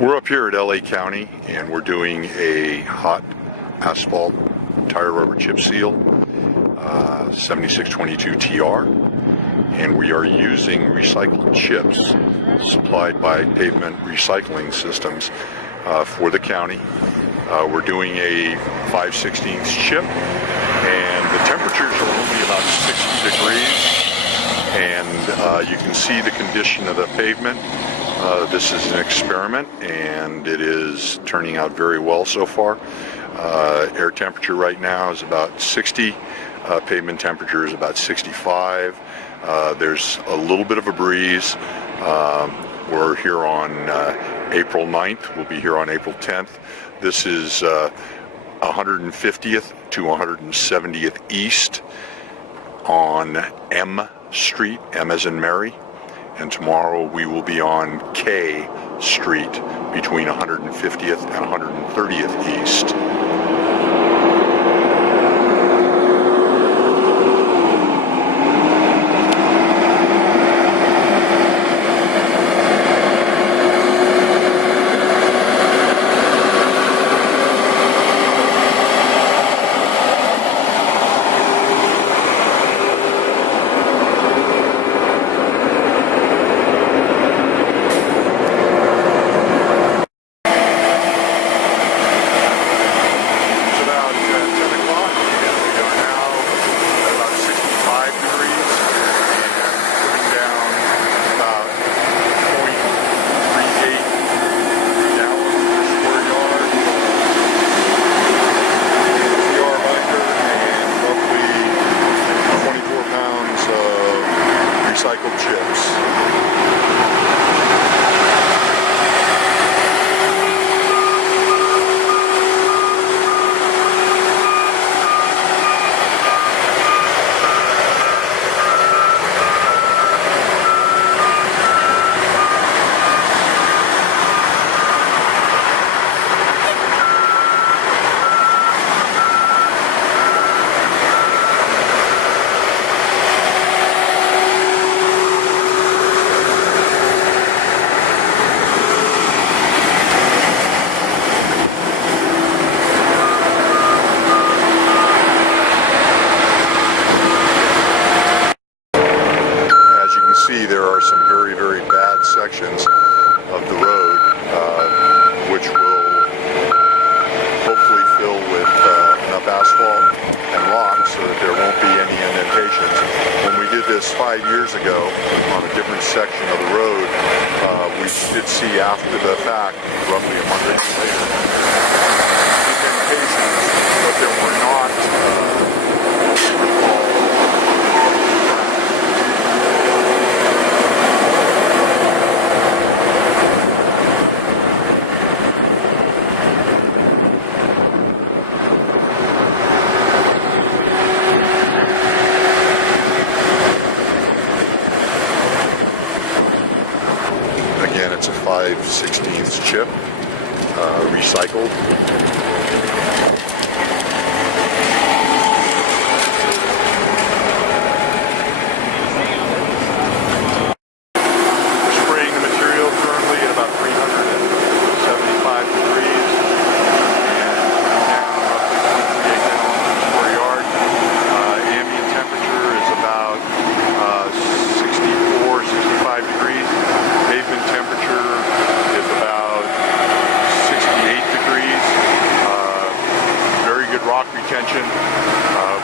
We're up here at LA County and we're doing a hot asphalt tire rubber chip seal, 7622 TR, and we are using recycled chips supplied by Pavement Recycling Systems for the county. We're doing a 5/16 chip and the temperatures are only about 60 degrees and you can see the condition of the pavement. This is an experiment and it is turning out very well so far. Air temperature right now is about 60. Pavement temperature is about 65. There's a little bit of a breeze. We're here on April 9th. We'll be here on April 10th. This is 150th to 170th East on M Street, M as in Mary. And tomorrow we will be on K Street between 150th and 130th East. Recycled chips. There are some very, very bad sections of the road which will hopefully fill with enough asphalt and rock so that there won't be any indentations. When we did this 5 years ago on a different section of the road, we did see after the fact, roughly a month later, indentations, but there were not Again, it's a 5/16 chip, recycled. Spraying the material currently at about 375 degrees and down roughly 28 gallons per yard. Ambient temperature is about 64, 65 degrees. Pavement temperature is about 68 degrees. Very good rock retention.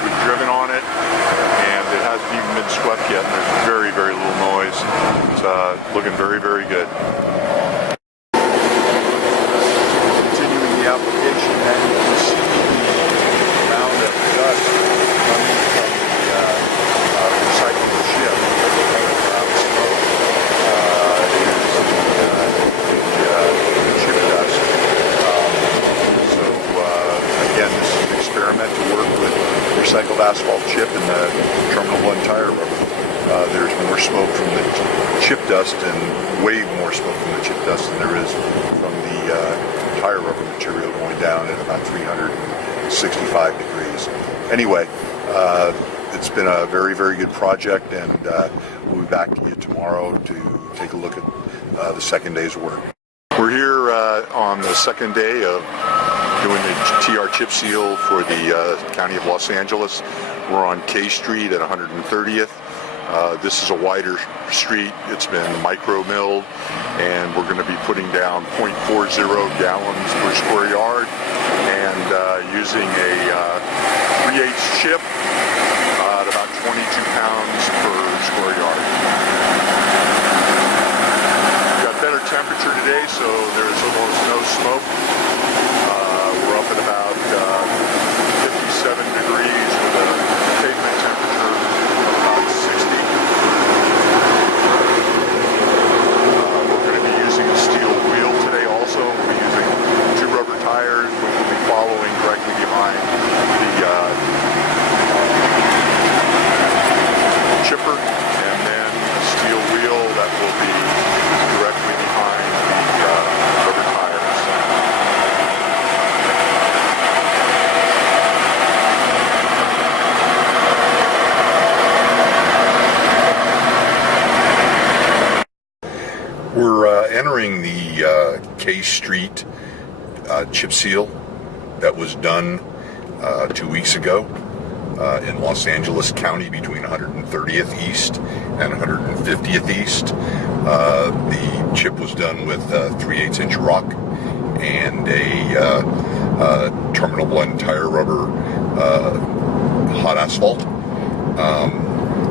We've driven on it and it hasn't even been swept yet and there's very, very little noise. It's looking very, very good. Continuing the application, and you can see the amount of dust coming from the recycled chip. To work with recycled asphalt chip in the Terminal 1 tire rubber. There's more smoke from the chip dust and way more smoke from the chip dust than there is from the tire rubber material going down at about 365 degrees. Anyway, it's been a very, very good project and we'll be back to you tomorrow to take a look at the second day's work. We're here on the second day of doing the TR chip seal for the County of Los Angeles. We're on K Street at 130th. This is a wider street. It's been micro milled, and we're going to be putting down 0.40 gallons per square yard and using a 3/8 chip at about 22 pounds per square yard. We've got better temperature today, so there's almost no smoke. We're up at about 57 degrees with a pavement temperature of about 60. We're going to be using a steel wheel today also. We'll be using 2 rubber tires, which will be following directly behind the chipper, and then a steel wheel that will be directly behind the rubber tires. We're entering the K Street chip seal that was done 2 weeks ago in Los Angeles County between 130th East and 150th East. The chip was done with 3/8 inch rock and a terminal blend tire rubber hot asphalt.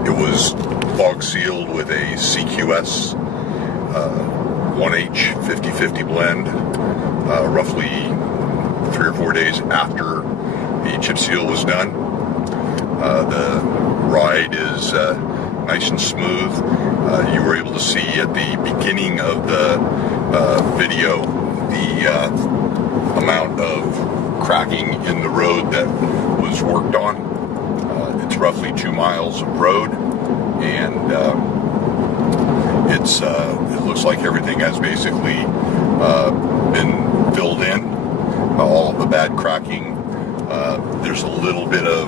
It was fog sealed with a CQS 1H 50/50 blend roughly 3 or 4 days after the chip seal was done. The ride is nice and smooth. You were able to see at the beginning of the video the amount of cracking in the road that was worked on. It's roughly 2 miles of road, and it looks like everything has basically been filled in. All of the bad cracking. There's a little bit of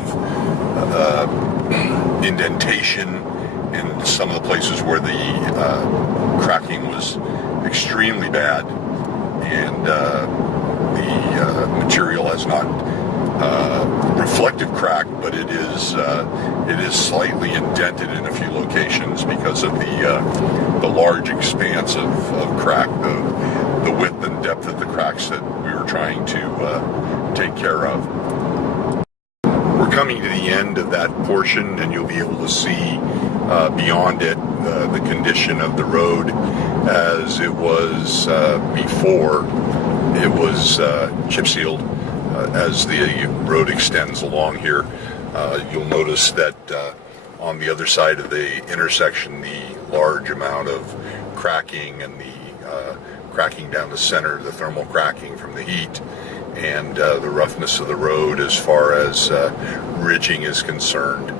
indentation in some of the places where the cracking was extremely bad, and the material has not reflective crack, but it is slightly indented in a few locations because of the large expanse of crack, the width and depth of the cracks that we were trying to take care of. We're coming to the end of that portion, and you'll be able to see beyond it the condition of the road as it was before it was chip sealed. As the road extends along here, you'll notice that on the other side of the intersection, the large amount of cracking and the cracking down the center, the thermal cracking from the heat, and the roughness of the road as far as ridging is concerned.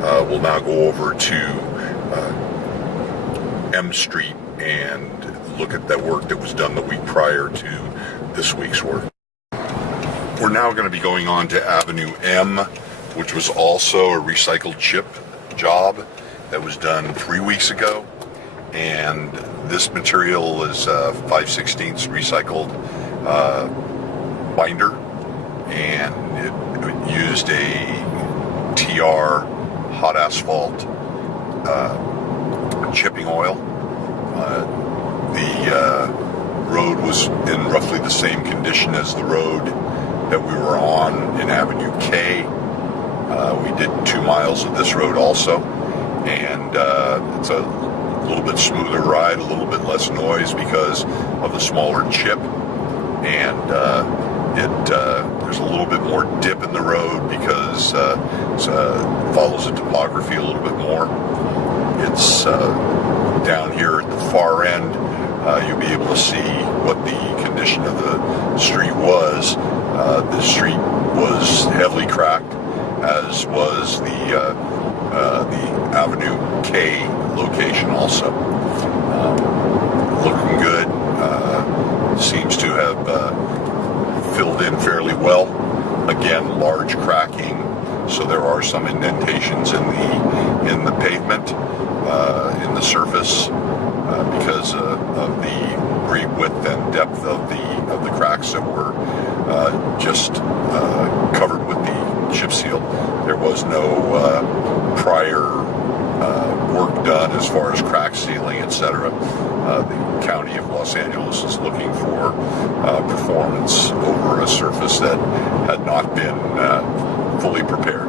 We'll now go over to M Street and look at that work that was done the week prior to this week's work. We're now going to be going on to Avenue M, which was also a recycled chip job that was done 3 weeks ago. And this material is 5/16 recycled binder, and it used a TR hot asphalt chipping oil. The road was in roughly the same condition as the road that we were on in Avenue K. We did 2 miles of this road also, and it's a little bit smoother ride, a little bit less noise because of the smaller chip, and there's a little bit more dip in the road because it follows the topography a little bit more. It's down here at the far end. You'll be able to see what the condition of the street was. The street was heavily cracked, as was the Avenue K location also. Looking good. Seems to have filled in fairly well. Again, large cracking, so there are some indentations in the pavement, in the surface, because of the appropriate width and depth of the cracks that were just covered with the chip seal. There was no prior work done as far as crack sealing, etc. The County of Los Angeles is looking for performance over a surface that had not been fully prepared.